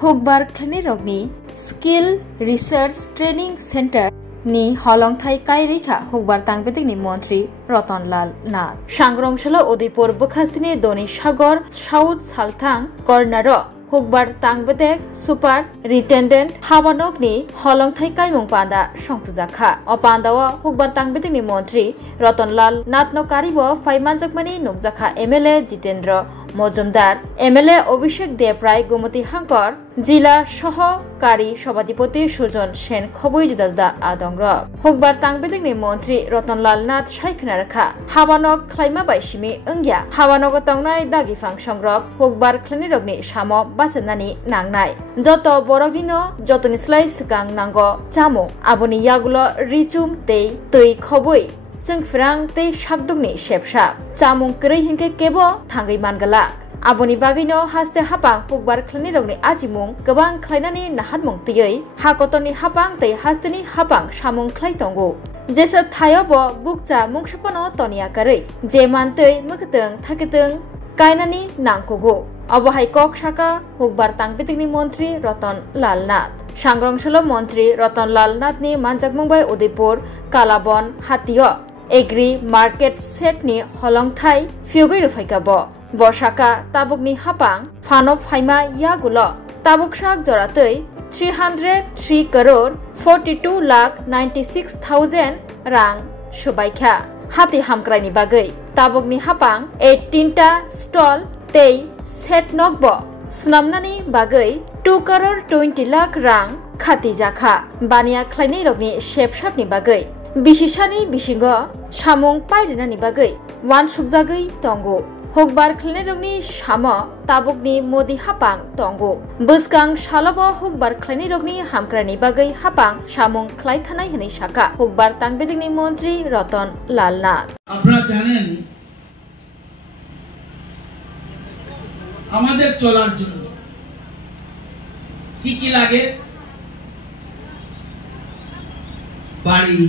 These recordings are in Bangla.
हुकबार खनि रगनि स्किल रिसर्च ट्रेनिंग सेंटर नि हलंथाई कायरिखा हुकबार तांगबेदिगनि मंत्री रतनलाल नाथ सांग्रंशाला उदयपुर बखास्तिनि दनि सागर साउथ सालथां कर्नार हुकबार तांगबेदेग सुपार रिटेंडेंट हाबानकनि हलंथाई कायमुं पांदा संतुजाखा अ पांदाव हुकबार तांगबेदिगनि मंत्री रतनलाल नाथनो कारिबो फाइमानजकमानि नुकजाखा एमएलए जितेंद्र मजुमदार एमएलए अभिषेक देवराय गोमती हांकर जिला सहकारी सभाधिपति सुजन सेन खबई जुदा आदंग हुकबार तांगबेदिगनि मंत्री रतनलाल नाथ सायखना रखा हाबानक खलाइमा बायसिमी अंगिया हाबानक तंगनाय दागिफां संग्रक हुकबार खलाइनिरगनि सामो बाचनानि नांनाय जत बरगनिनो जतनिस्लाय सिगां नांगो चामु आबनि यागुलो रिचुम तै खबई जोंफ्रां तै सागदुगनि सेबसा चामुं कै हिंके केबो थांगै मानगला आबनि बागैनो हास्ते हापां हुकबार खलाइनिरगनि आजिमुं गोबां खलाइनानि नाहादमुं तैयै हाकतनि हापां तै हास्तेनि हापां सामुं खलाइ तंगो जेसा थायबो बुकचा मुंसपनो तनिया करै जे मानतै मखतों थाकेतों कायनानि नांगोगो अबहाय कक साका हुकबार तांगबेदिगनि मंत्री रतनलाल नाथ सांग्रंशाला मंत्री रतनलाल नाथनि मानजाकमुंबाय उदयपुर कालाबन हातियो एग्री मार्केट सेटनि हलंथाई फिउगै रुफायगाबो बर्षाका ताबुकनि हापां फानब फाइमा यागुलो ताबुकसाक जरातै 303 करोड़ 42,96,000 रां सुबायखा हाति हामक्रायनि बागै ताबुकनि हापां 18 टा स्टल तै सेट नकबो स्नामनानि बागै 2 करोड़ 20 लाख रां खाति जाखा बानिया खलाइनै रगनि शेपशापनि बागै बिसिसानि बिसिंगो सामुं पायरिनानि बागै वान सुबजागै तंगो हुकबार खलाइनैरगनि सामो ताबुकनि मोदी हापां तंगो बसगां सालबो हुकबार खलाइनैरगनि हामक्रायनि बागै हापां सामुं खलाइथानाय हनै साका हुकबार तांगबेदिगनि मंत्री रतनलाल नाथ আপনারা জানেন আমাদের চলার জন্য কি কি লাগে বাড়ি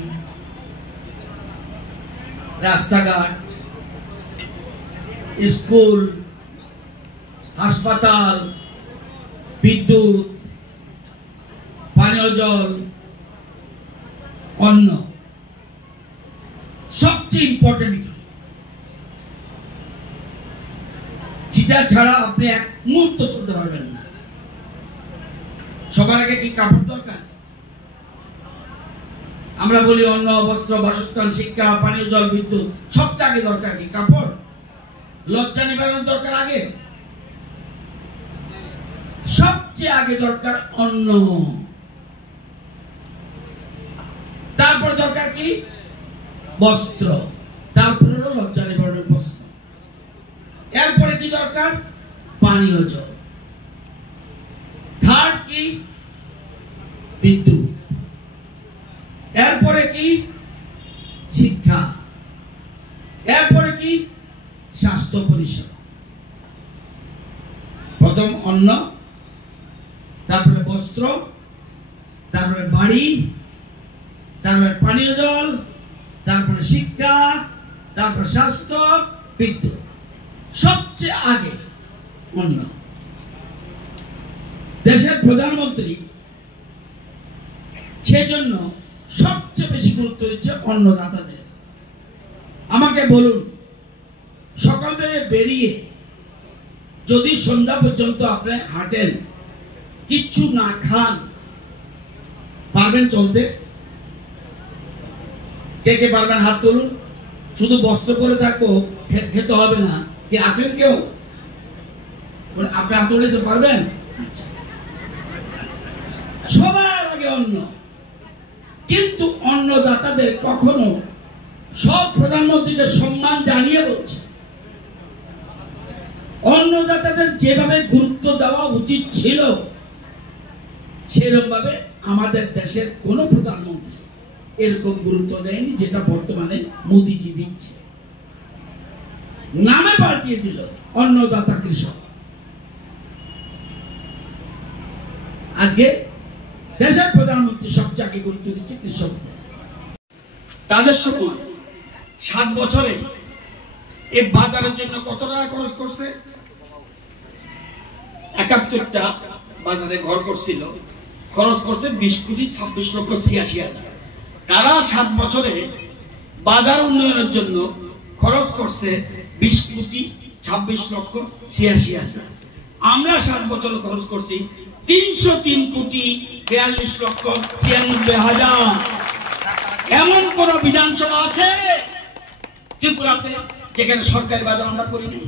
রাস্তাঘাট স্কুল হাসপাতাল বিদ্যুৎ পানীয় জল অন্ন সবচেয়ে ইম্পর্টেন্ট যেটা ছাড়া আপনি এক মুহূর্ত চলতে পারবেন না সবার আগে কি কাপড় দরকার আমরা বলি অন্ন বস্ত্র বাসস্থান শিক্ষা পানীয় জল বিদ্যুৎ সবচেয়ে আগে দরকার কি কাপড় লজ্জা নিবারণ দরকার আগে সবচেয়ে আগে দরকার অন্ন তারপর দরকার কি বস্ত্র তারপর হলো লজ্জা নিবারণের প্রশ্ন এরপরে কি দরকার পানীয় জল থার্ড কি বিদ্যুৎ এরপরে কি শিক্ষা এরপরে কি স্বাস্থ্য পরিষেবা প্রথম অন্ন তারপরে বস্ত্র তারপরে বাড়ি তারপরে পানীয় জল তারপরে শিক্ষা তারপরে স্বাস্থ্য বিদ্যুৎ সবচেয়ে আগে অন্ন দেশের প্রধানমন্ত্রী সেজন্য সবচেয়ে বেশি গুরুত্ব দিচ্ছে অন্নদাতাদের আমাকে বলুন সকালবেলা বেরিয়ে যদি সন্ধ্যা পর্যন্ত আপনি হাঁটেন কিচ্ছু না খান পারবেন চলতে কে কে পারবেন হাত তুলুন শুধু বস্ত্র পরে থাকবো খেতে হবে না কি আছেন কেউ আপনি হাত তুলেছে পারবেন সবার আগে অন্ন কিন্তু অন্নদাতাদের কখনো সব প্রধানমন্ত্রীকে সম্মান জানিয়ে বলছে অন্নদাতাদের যেভাবে গুরুত্ব দেওয়া উচিত ছিল সেরকম ভাবে আমাদের দেশের কোন প্রধানমন্ত্রী এরকম গুরুত্ব দেয়নি যেটা বর্তমানে মোদিজি দিচ্ছে নামে পাল্টিয়ে দিল অন্নদাতা কৃষক আজকে দেশের প্রধানমন্ত্রী সবচেয়ে আগে গুরুত্ব দিচ্ছে কৃষকদের তাদের সময় 7 বছরে এই বাজারের জন্য কত টাকা খরচ করছে 71টা বাজারে ঘর করছিল, খরচ করছে 20,26,86,000। তারা 7 বছরে বাজার উন্নয়নের জন্য খরচ করছে 20,26,86,000। আমরা 7 বছরে খরচ করছি 303,42,96,96,000। এমন কোন বিধানসভা আছে ত্রিপুরাতে যেখানে সরকারি বাজার আমরা করি নাই?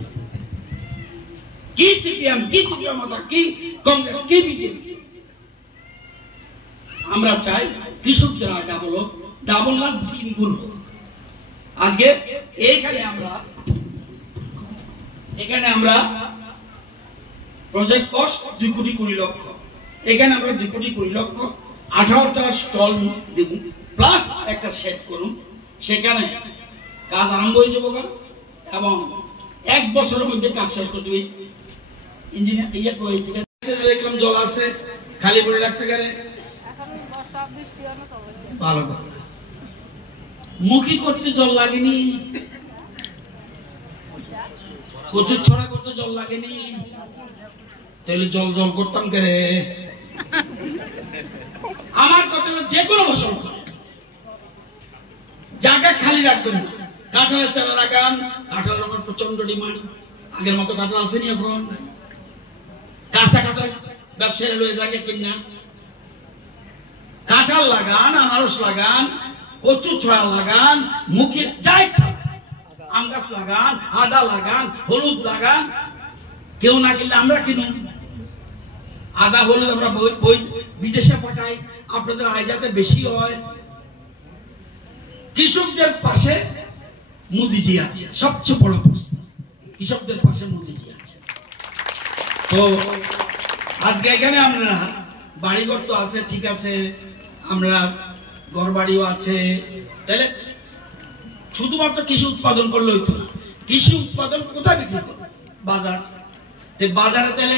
কি সিপিএম, কি ত্রিপুরা মাতা, কি কংগ্রেস, কি বিজেপি? আমরা চাই কৃষকদের আয় ডাবল হোক, ডাবল না 3 গুণ হোক। আজকে এখানে আমরা প্রজেক্ট কস্ট 2,20,00,000। এখানে আমরা 2,20,00,000 18টা স্টল দেব, প্লাস একটা সেট করুন। সেখানে কাজ আরম্ভ হয়ে যাবো এবং 1 বছরের মধ্যে কাজ শেষ করতে হবে। ইঞ্জিনিয়ার দেখলাম জল আছে, খালি করে রাখছে গাড়ি, ভালো কথা। মুখী করতে জল লাগেনি, কচুর ছড়া করতে জল লাগেনি, তাহলে জল জল করতাম কে রে? আমার কথা যে কোনো ফসল করে জায়গা খালি রাখবেন না। কাঁঠালের চারা লাগান, কাঁঠালের উপর প্রচন্ড ডিমান্ড, আগের মতো কাঁঠাল আসেনি এখন। কাঁচা কাঁঠাল ব্যবসায়ী লয়ে জায়গা কিনা, কাঁঠাল লাগান, আনারস লাগান, কচু ছড়া লাগান, মুখে যা ইচ্ছা, আম গাছ লাগান, আদা লাগান, হলুদ লাগান। কেউ না কিনলে আমরা কিনুন। আদা হলুদ আমরা বই বিদেশে পাঠাই, আপনাদের আয় যাতে বেশি হয়। কৃষকদের পাশে মোদিজি আছে, সবচেয়ে বড় প্রশ্ন, কৃষকদের পাশে মোদিজি আছে। তো আজকে এখানে আমরা বাড়িঘর তো আছে, ঠিক আছে, আমরা ঘর বাড়িও আছে, তাহলে শুধুমাত্র কৃষি উৎপাদন করলে হইতো না। কৃষি উৎপাদন কোথায় বিক্রি করবে? বাজার। বাজারে তাহলে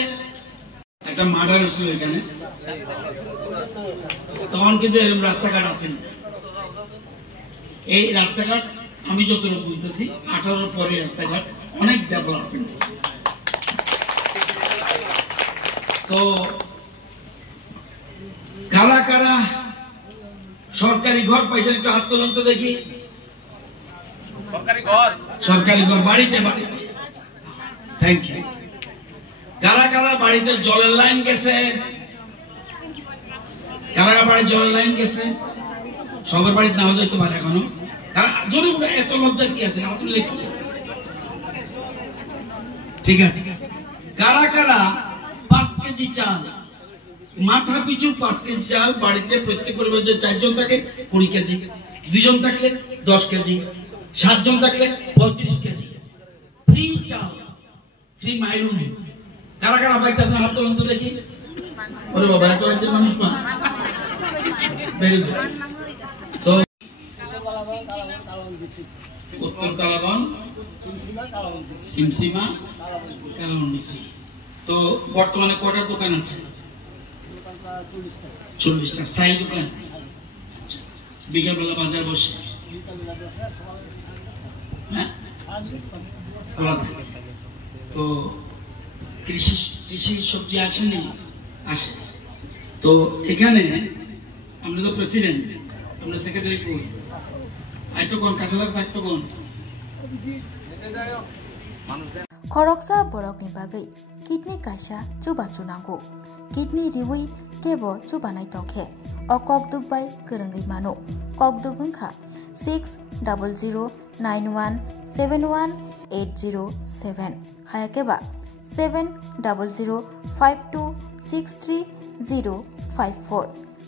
একটা মার্ডার হয়েছিল এখানে, তখন কিন্তু এরকম রাস্তাঘাট আছে না। এই রাস্তাঘাট আমি যতটুকু বুঝতেছি 18 পরে রাস্তাঘাট অনেক ডেভেলপমেন্ট হয়েছে। তো কারা কারা সরকারি ঘর পাইছেন একটু হাত তুলুন তো দেখি। সরকারি ঘর বাড়িতে বাড়িতে, থ্যাংক ইউ। কারা কারা বাড়িতে জলের লাইন গেছে? কারা কারা বাড়ির জলের লাইন গেছে? সবার বাড়িতে নাও যাইতে পারে এখনো। জোরে উঠে এত লজ্জা কি আছে? ঠিক আছে। কারা কারা 5 কেজি চাল, মাথা পিছু 5 কেজি চাল বাড়িতে প্রত্যেক পরিবারে যে 4 জন থাকে 20 কেজি, 2 জন থাকলে 10 কেজি, 7 জন থাকলে 35 কেজি ফ্রি চাল, ফ্রি মাইরুন। কারা কারা পাইতেছেন হাত তুলুন তো দেখি। ওরে বাবা, এত রাজ্যের মানুষ পা। Very good. তো উত্তর কালাবন, সিমসিমা, কালাবন্ডিসি। তো বর্তমানে কটা দোকান আছে? 40টা স্থায়ী দোকান। বিকালবেলা বাজার বসে, হ্যাঁ, খোলা থাকে। তো কৃষি সবজি আসেনি? আসে। তো এখানে আমরা তো প্রেসিডেন্ট, আমরা সেক্রেটারি কই আইতো কোন কাছাদার থাকতো কোন खरकसा बरकनि बागै किडनी कायसा चुबा चुनांगौ किडनी रिवै केबो चुबानाय तंखे अ ककदुगबाय गोरोङै मानो ककदुग ओंखा 600091718007 हायाकेबा 7005263054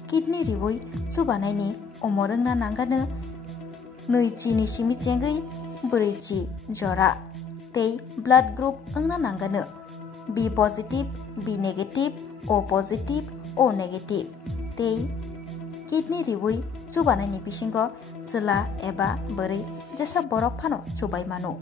किडनी रिवै चुबानायनि अमरंना नांगानो नैचिनि सिमिचेंगै ब्रैजि जरा तै ब्लाड ग्रुप ओंना नांगानो B positive B negative O positive O negative तै किडनी रिवै चुबानायनि बिसिंग चला एबा बोरै जेसा बरफ फानो चुबाय मानो।